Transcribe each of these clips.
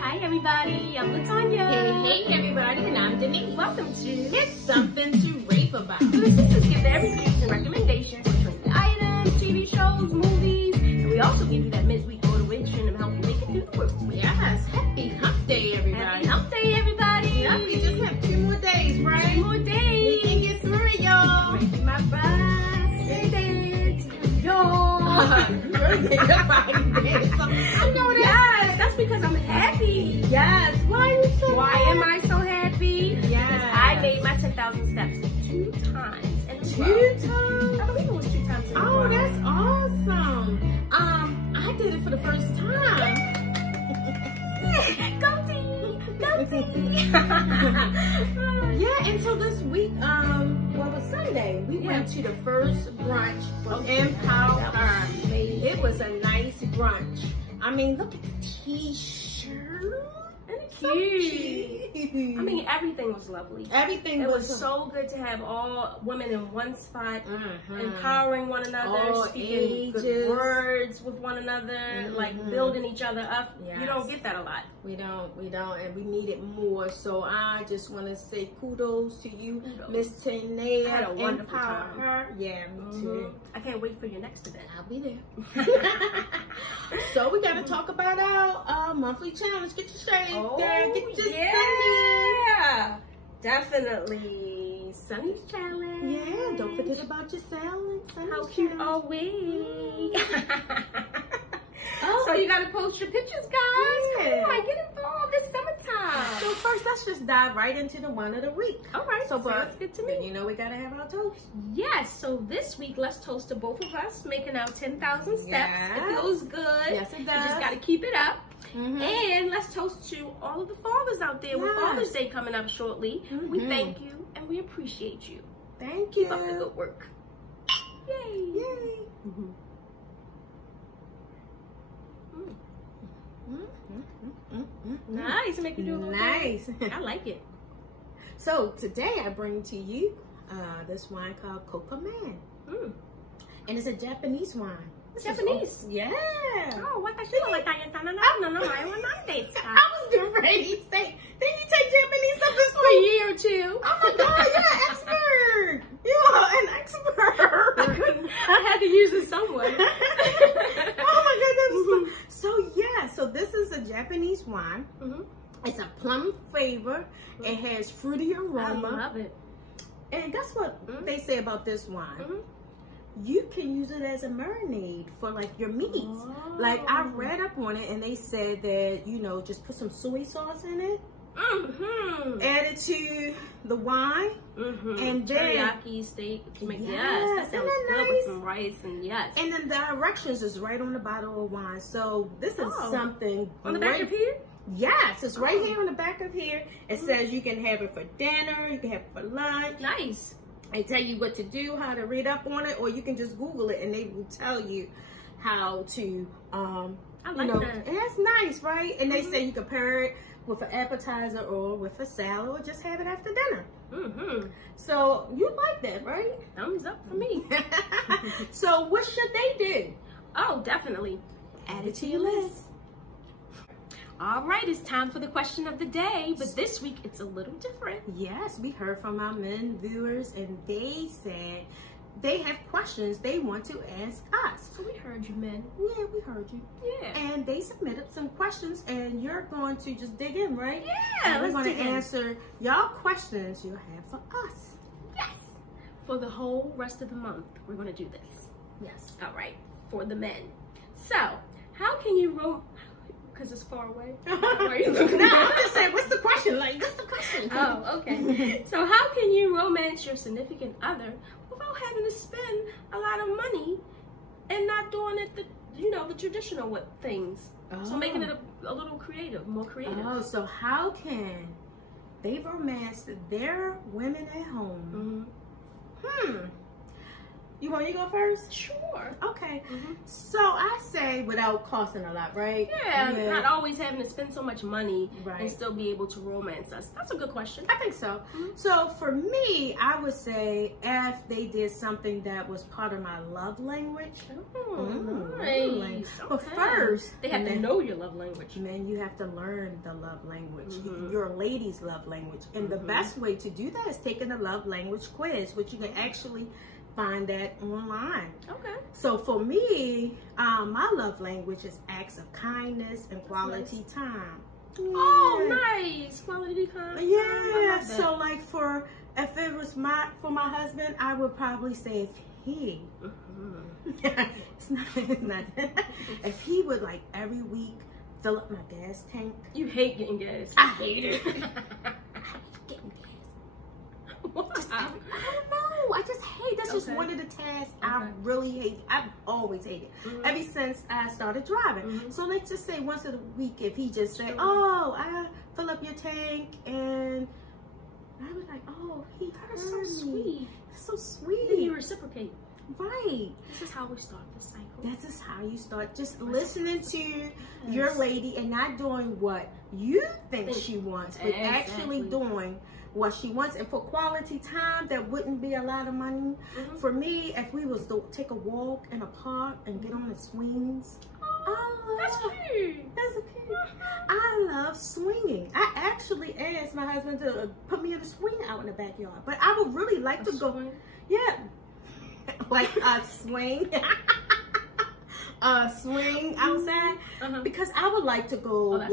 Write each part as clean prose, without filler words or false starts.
Hi everybody, I'm Latonya. Hey everybody, and I'm Denise. Welcome to It's Something to Rave About. So this is give the reviews and recommendations for trendy items, TV shows, movies, and we also give you that midweek motivation and help you make it through the work week. Yes, happy hump day everybody. Happy hump day everybody. Yeah, we just have 2 more days, right? 2 more days. We can get through it, y'all. Making my birthday to y'all. I know that. Yes, that's because I'm happy. Yes, why are you so Why am I so happy? Yes. I made my 10,000 steps 2 times in a 2 row. times? I believe it was 2 times in a row. Oh, that's awesome. I did it for the first time. Go team! Go team! Yeah, and so this week, well, it was Sunday. We went to the first brunch for Empower. It was a nice brunch. I mean, look at the t-shirt. And it's so cute. I mean, everything was lovely. Everything was so good to have all women in one spot, empowering one another, all speaking ages. good words with one another, like building each other up. Yes. You don't get that a lot. We don't, and we need it more. So I just want to say kudos to you, Miss Tanae. I had a wonderful Empower time. her. Yeah, me too. I can't wait for your next event. I'll be there. So we gotta talk about our monthly challenge. Get your shade, girl. Get your yeah, definitely. Sunny's challenge. Yeah, don't forget about your salad. How cute are we? Oh. So you gotta post your pictures, guys. Yeah. Come on, get involved. It's summertime. So first, let's just dive right into the one of the week. All right, so sounds good to me. You know we gotta have our toast. Yes, so this week, let's toast to both of us, making our 10,000 steps. Yes. It feels good. Yes, it does. You just gotta keep it up. And let's toast to all of the fathers out there with Father's Day coming up shortly. We thank you and we appreciate you. Thank you. Keep up the good work. Yay. Yay. Nice, make you do a little nice. dance. I like it. So today I bring to you this wine called Coca Man. And it's a Japanese wine. Japanese? Yeah. Oh, what the hell? No, I want this. I was getting ready to say, didn't you take Japanese up this For a year or two. Oh my God, you're an expert. You are an expert. I had to use it somewhere. Oh my goodness. So yeah, so this is a Japanese wine. It's a plum flavor. It has fruity aroma. I love it. And guess what they say about this wine? You can use it as a marinade for like your meats. Like I read up on it and they said that, you know, just put some soy sauce in it. Add it to the wine. And then teriyaki steak. Yes, that sounds good with some rice and yes. And then the directions is right on the bottle of wine. So this is something on the back of here? Yes, it's right here on the back of here. It says you can have it for dinner, you can have it for lunch. Nice. They tell you what to do, how to read up on it, or you can just Google it and they will tell you how to, I like that. And that's nice, right? And they say you can pair it with an appetizer or with a salad or just have it after dinner. So you like that, right? Thumbs up for me. So what should they do? Oh, definitely. Add it to your list. All right, it's time for the question of the day, but this week it's a little different. Yes, we heard from our men viewers and they said they have questions they want to ask us. So we heard you, men. Yeah, we heard you. Yeah. And they submitted some questions and you're going to just dig in, right? Yeah, we're going to answer y'all questions you have for us. Yes. For the whole rest of the month, we're going to do this. Yes. All right, for the men. So, how can you because it's far away. Why are you looking No, I'm just saying, what's the question? Like, what's the question? Oh, okay. So how can you romance your significant other without having to spend a lot of money and not doing it the traditional things? So making it a little creative, more creative. Oh, so how can they romance their women at home? You want me to go first? Sure. Okay. So I say without costing a lot, right? Yeah, not always having to spend so much money right. and still be able to romance us. That's a good question. I think so. So for me, I would say if they did something that was part of my love language. Nice. But first, they have to know your love language. Man, you have to learn the love language, your lady's love language. And the best way to do that is taking a love language quiz, which you can actually find that online. Okay. So for me, my love language is acts of kindness and quality time. Oh, nice. Quality time. Yeah. So like if it was for my husband, I would probably say if he it's not if he would like every week fill up my gas tank. You hate getting gas. I hate it. I hate getting gas. Why? I don't know. I just hate. That's just one of the tasks I really hate. I've always hated ever since I started driving. So let's just say once a week, if he just said, "Oh, I fill up your tank," and I was like, "Oh, he heard so sweet. That's so sweet." Then you reciprocate. Right. This is how we start the cycle. This is how you start. Just listening to your lady and not doing what you think she wants, but actually doing what she wants. And for quality time, that wouldn't be a lot of money. For me, if we was to take a walk in a park and get on the swings. That's cute. That's cute. I love swinging. I actually asked my husband to put me in a swing out in the backyard, but I would really like to go. Yeah. Like a swing. Swing outside. Because I would like to go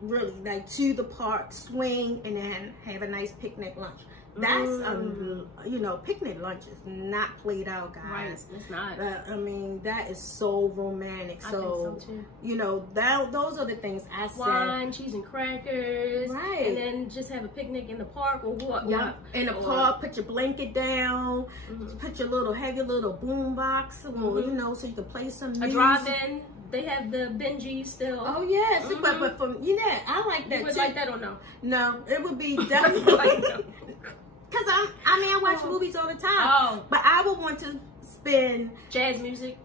really like to the park, swing, and then have a nice picnic lunch. That's you know, picnic lunch is not played out, guys. Right, it's not. I mean, that is so romantic. I think so too. You know, those are the things I said. Wine, cheese and crackers, right? And then just have a picnic in the park or what? Yeah, in the park. Put your blanket down. Put your heavy little boom box, or you know, so you can play some music. A drive-in. They have the Benji still. Oh yes, but for I like that. You would too. like that or no? No, it would be definitely. Because I watch movies all the time. But I would want to spend jazz music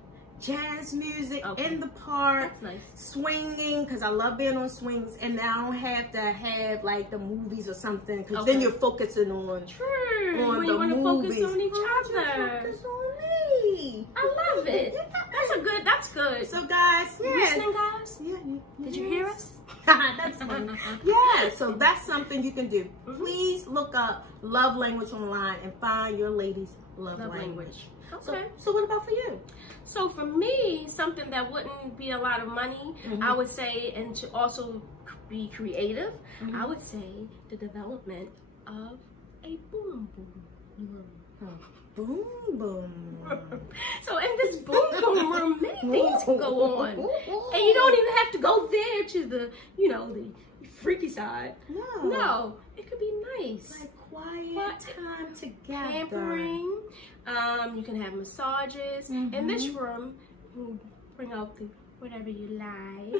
in the park, nice. Swinging, because I love being on swings, and I don't have to have like the movies or something, because then you're focusing on on the you want to movies. Focus on each other. Focus on me. I love it. That's good. So guys, listening guys? Did you hear us? That's funny. Yeah, so that's something you can do. Please look up love language online and find your lady's love language. Okay. So what about for you? So for me, something that wouldn't be a lot of money, I would say, and to also be creative, I would say the development of a boom boom room. Boom boom. So in this boom boom room, many things can go on, and you don't even have to go there to the, you know, the freaky side. No, it could be nice, like quiet time together. Pampering. You can have massages in this room. You bring out whatever you like.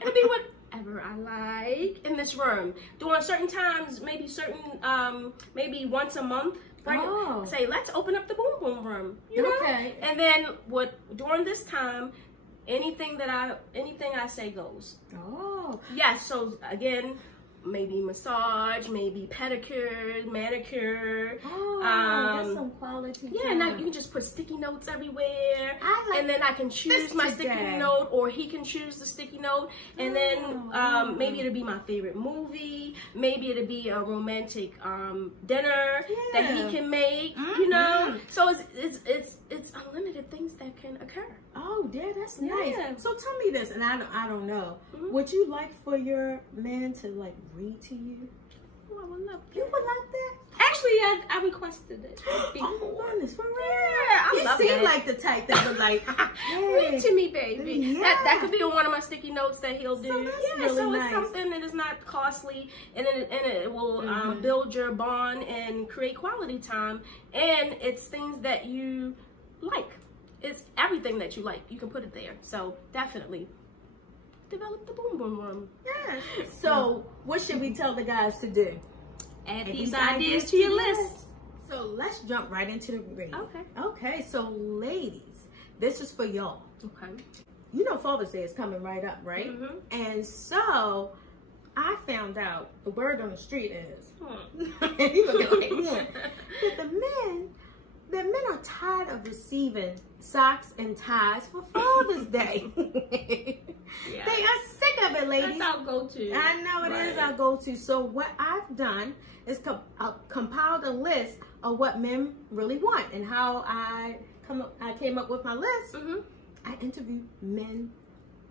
It'll be whatever I like in this room. During certain times, maybe maybe once a month. Say, let's open up the boom boom room. You know? And then during this time, anything I say goes. Yes. So again, maybe massage, maybe pedicure, manicure. That's some quality time. Now you can just put sticky notes everywhere. And then I can choose my sticky note, or he can choose the sticky note. And then maybe it'll be my favorite movie. Maybe it'll be a romantic dinner that he can make. You know, so it's unlimited things that can occur. Oh, yeah, that's nice. So tell me this, and I don't know. Would you like for your man to like read to you? Oh, I would love that. You would like that? Actually, I requested it before. Oh, goodness, for real? Yeah, I love You seem that. like the type that would like, read to me, baby. That could be on one of my sticky notes that he'll do. So that's really nice. It's something that is not costly, and it will build your bond and create quality time. And it's things that you like. It's everything that you like. You can put it there. So definitely develop the boom boom room. Yeah. So what should we tell the guys to do? Add these ideas to your list. So let's jump right into the reading. Okay. Okay, so ladies, this is for y'all. Okay. You know Father's Day is coming right up, right? And so I found out the word on the street is that the men are tired of receiving socks and ties for Father's Day. Yeah. They are sick of it, ladies. That's our go-to. I know it is our go-to. So what I've done is compiled a list of what men really want, and how I came up with my list. I interviewed men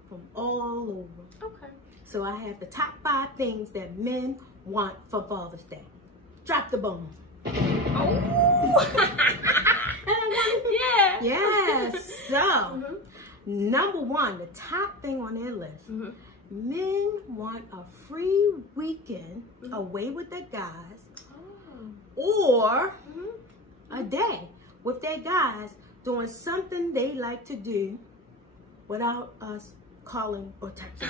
from all over. Okay. So I have the top 5 things that men want for Father's Day. Drop the bomb. Oh. Yeah. Yes. So, number 1, the top thing on their list. Men want a free weekend away with their guys, or a day with their guys doing something they like to do without us calling or texting.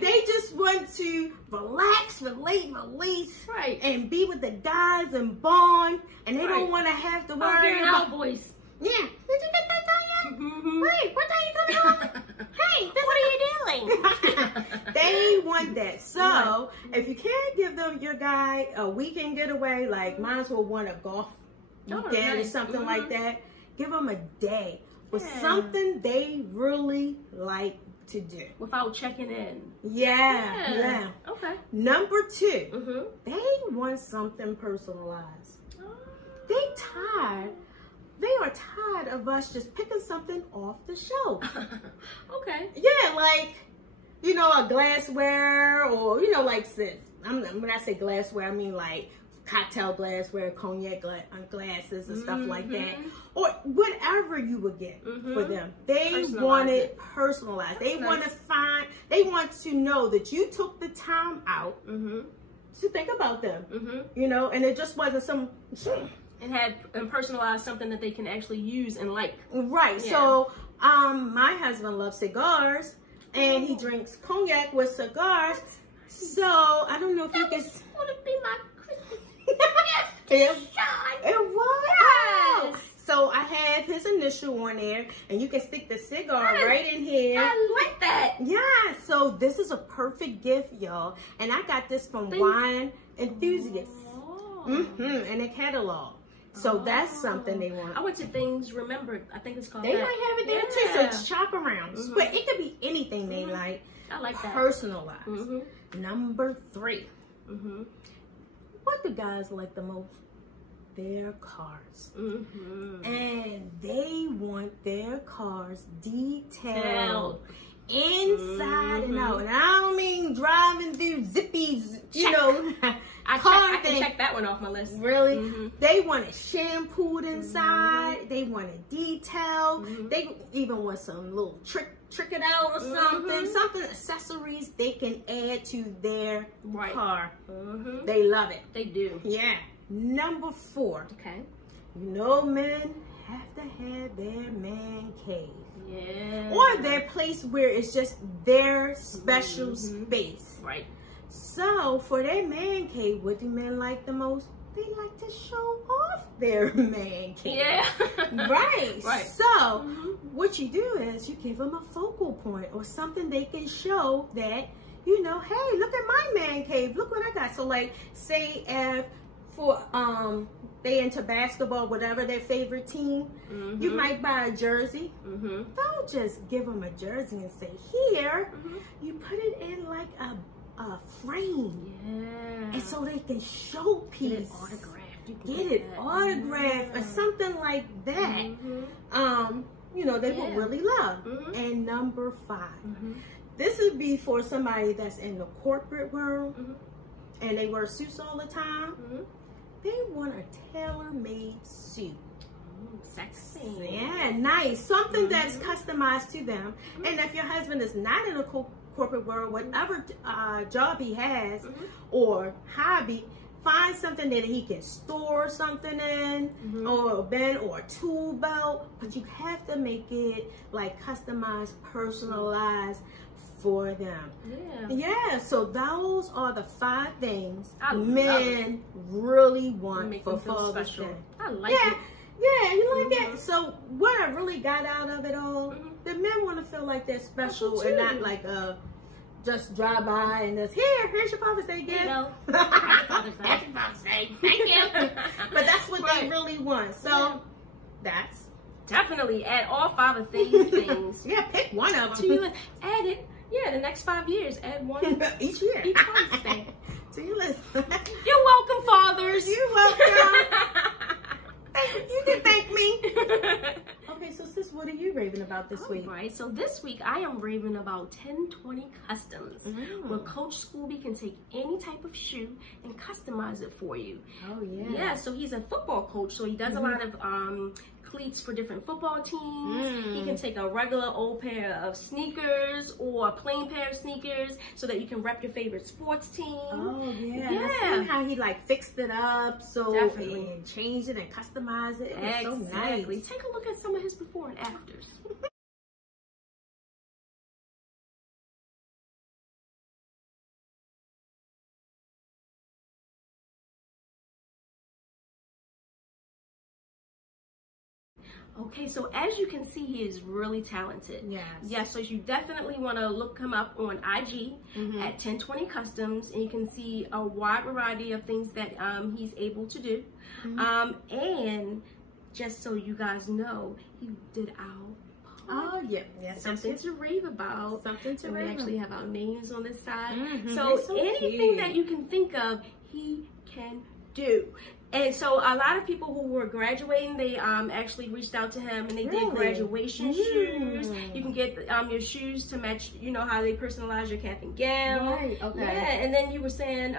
They just want to relax, release, and be with the guys and bond, and they don't want to have to worry about our voice. Yeah. Did you get that done yet? Wait, what time you coming home? Hey, what are you doing? They want that. So if you can't give them your guy a weekend getaway, like might as well want a golf weekend or something like that. Give them a day with something they really like to do without checking in. Yeah. Okay. Number 2, they want something personalized. They are tired of us just picking something off the shelf. Okay. Yeah, like, you know, a glassware, or, you know, like, when I say glassware, I mean like cocktail glassware, cognac glasses and stuff like that, or whatever you would get for them. They want it personalized. They want to know that you took the time out to think about them, you know, and it just wasn't some... And personalize something that they can actually use and like. Right. Yeah. So, my husband loves cigars, and he drinks cognac with cigars. So, I don't know if you can... That want to be my Christmas gift. It was. Yes. So, I have his initial on there, and you can stick the cigar right in here. I like that. Yeah. So, this is a perfect gift, y'all. And I got this from Wine Enthusiasts. In a catalog. So that's something they want. I went to Things Remembered. I think it's called They might have it there too. So it's shop around. But it could be anything they like. I like that. Personalized. Number 3. What do guys like the most? Their cars. And they want their cars detailed. Inside and out. And I don't mean driving through zippies, you know. I can check that one off my list. Really? They want it shampooed inside. They want it detailed. They even want some little trick it out or something. Something, accessories they can add to their car. They love it. They do. Yeah. Number 4. Okay. You know, men have to have their man cave. Yeah. Or their place where it's just their special space. Right. So, for their man cave, what do men like the most? They like to show off their man cave. Yeah. Right. So, what you do is you give them a focal point or something they can show that, you know, hey, look at my man cave. Look what I got. So, like, say if for they into basketball, whatever their favorite team, you might buy a jersey. Don't just give them a jersey and say, here, you put it in like a frame. Yeah. And so they can showpiece. Get it autographed. Get it autographed or something like that. You know, they will really love. And number 5. This would be for somebody that's in the corporate world and they wear suits all the time. They want a tailor-made suit. Sexy. Yeah, nice. Something that's customized to them. And if your husband is not in a corporate world, whatever job he has or hobby, find something that he can store something in, or a bin or a tool belt. But you have to make it like customized, personalized for them. Yeah, so those are the 5 things men really want for Father's Day. I like it. Yeah, you like that? So what I really got out of it all, the men want to feel like they're special and not like just drive by and just, here's your Father's Day gift. Happy Father's Day. Happy Father's Day. Thank you. But that's what they really want. So that's definitely add all 5 of these things. Yeah, pick one of them. To your list. Add it. Yeah, the next 5 years, add one each year. Each Father's Day. To your list. You're welcome, fathers. You're welcome. You can thank me. Okay, so sis, what are you raving about this week? Right, so this week I am raving about 1020 Customs, where Coach Scooby can take any type of shoe and customize it for you. Oh yeah. Yeah, so he's a football coach, so he does a lot of cleats for different football teams. He can take a regular old pair of sneakers or a plain pair of sneakers so that you can rep your favorite sports team. Oh yeah. I've seen how he like fixed it up and changed it and customized it. It's so nice. Take a look at some of his before and afters. Okay, so as you can see, he is really talented. Yes. Yeah, so you definitely want to look him up on IG at 1020 Customs, and you can see a wide variety of things that he's able to do. And just so you guys know, he did our something to rave about. Something to rave about. We actually have our names on this side. So anything that you can think of, he can do. And so a lot of people who were graduating, they actually reached out to him and they did graduation shoes. You can get your shoes to match, you know, how they personalize your cap and gown. Right, okay. Yeah, and then you were saying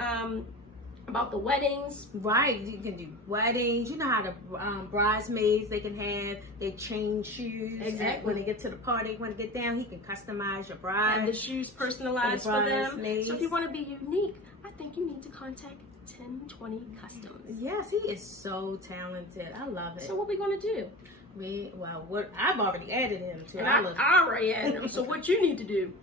about the weddings. Right, you can do weddings. You know how the bridesmaids, they can have, they change shoes. Exactly. When they get to the party, when they get down, he can customize your bride. Have the shoes personalized for them. So if you want to be unique, I think you need to contact 1020 Customs. Yes, he is so talented. I love it. So what we gonna do? I've already added him to. And I already added him. So what you need to do?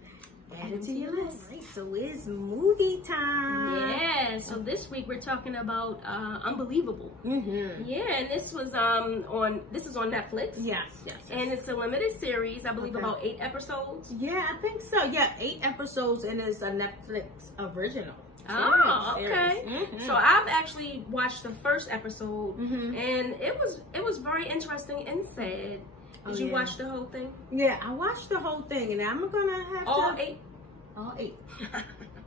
Add it to your list. Right, so it's movie time. Yeah. So this week we're talking about Unbelievable. Yeah, and this was on Netflix. Yes. And it's a limited series. I believe about 8 episodes. Yeah, I think so. Yeah, 8 episodes, and it's a Netflix original. Oh, okay. So I've actually watched the first episode, and it was very interesting and sad. Did you watch the whole thing? Yeah, I watched the whole thing, and I'm gonna have all 8. All 8.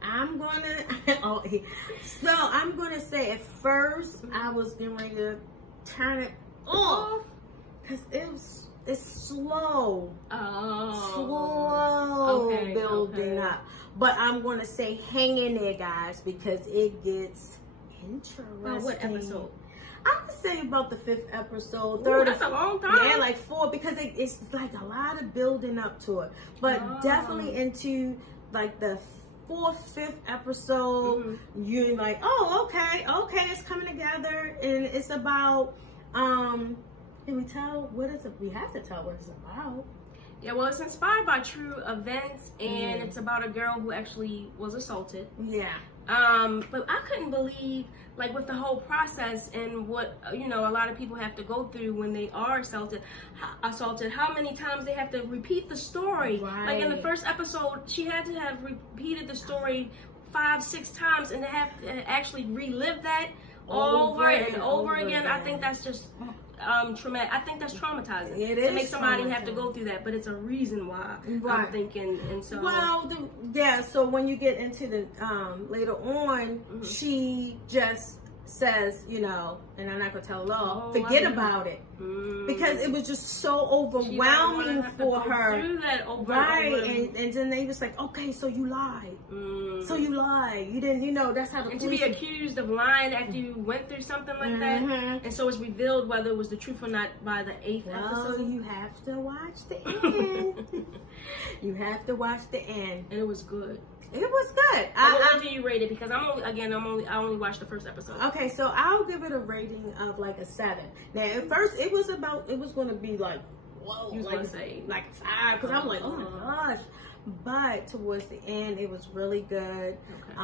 I'm gonna all 8. So I'm gonna say at first I was getting ready to turn it off because it's slow. Building up. But I'm going to say hang in there, guys, because it gets interesting. What episode? I would say about the 5th episode. Ooh, that's a long time. Yeah, like 4, because it's like a lot of building up to it. But definitely into like the 4th, 5th episode, you're like, oh, okay, it's coming together. And it's about, can we tell what is it? We have to tell what it's about. Yeah, well, it's inspired by true events, and it's about a girl who actually was assaulted. Yeah. But I couldn't believe, like, with the whole process and what, you know, a lot of people have to go through when they are assaulted, how many times they have to repeat the story. Right. Like in the first episode, she had to have repeated the story 5, 6 times, and to have to actually relive that over and over again. I think that's just traumatic. I think that's traumatizing. It is to make somebody have to go through that, but it's a reason why. I'm thinking, and so. Well, so when you get into the later on, she just says, you know, and I'm not gonna tell her all, forget about it, because it was just so overwhelming for her. And then they was like, okay, so you lied. So you lied. You didn't, you know, that's how the police. And to be accused of lying after you went through something like that, and so it's revealed whether it was the truth or not by the 8th episode. You have to watch the end. You have to watch the end. And it was good. It was good. How do you rate it? Because I only watched the first episode. Okay, so I'll give it a rating of like a 7. Now at first it was going to be like whoa, you was gonna say like 5, because I'm like, oh my gosh. But towards the end, it was really good. Okay.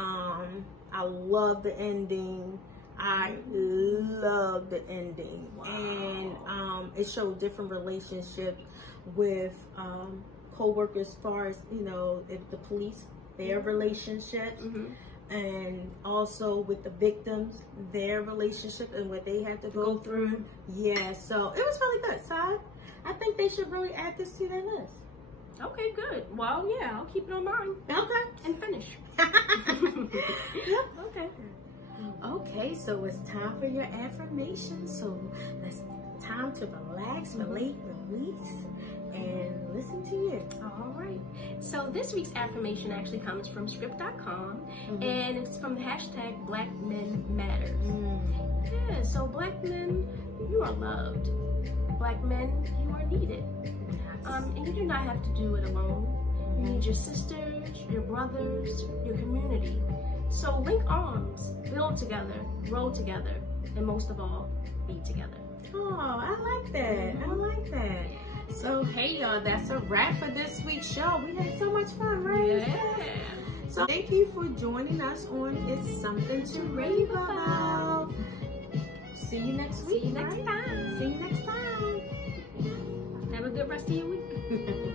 I love the ending. I love the ending. Wow. And it showed different relationships with co-workers, as far as, you know, the police, their relationships, and also with the victims, their relationship and what they had to go through. Yeah, so it was really good. So I think they should really add this to their list. Okay, good. Well, yeah, I'll keep it on mine. Okay. And finish. Yep. Okay. Okay, so it's time for your affirmations. So it's time to relax, relate, release, and listen to you. All right. So this week's affirmation actually comes from script.com, and it's from the hashtag Black Men Matter. Yeah, so Black men, you are loved. Black men, you are needed. And you do not have to do it alone. You need your sisters, your brothers, your community. So link arms, build together, grow together, and most of all, be together. Oh, I like that. I like that. So, hey, y'all, that's a wrap for this week's show. We had so much fun, right? Yeah. So, thank you for joining us on It's Something to Rave About. See you next week. See you next time. See you next time. Have a good rest of your week.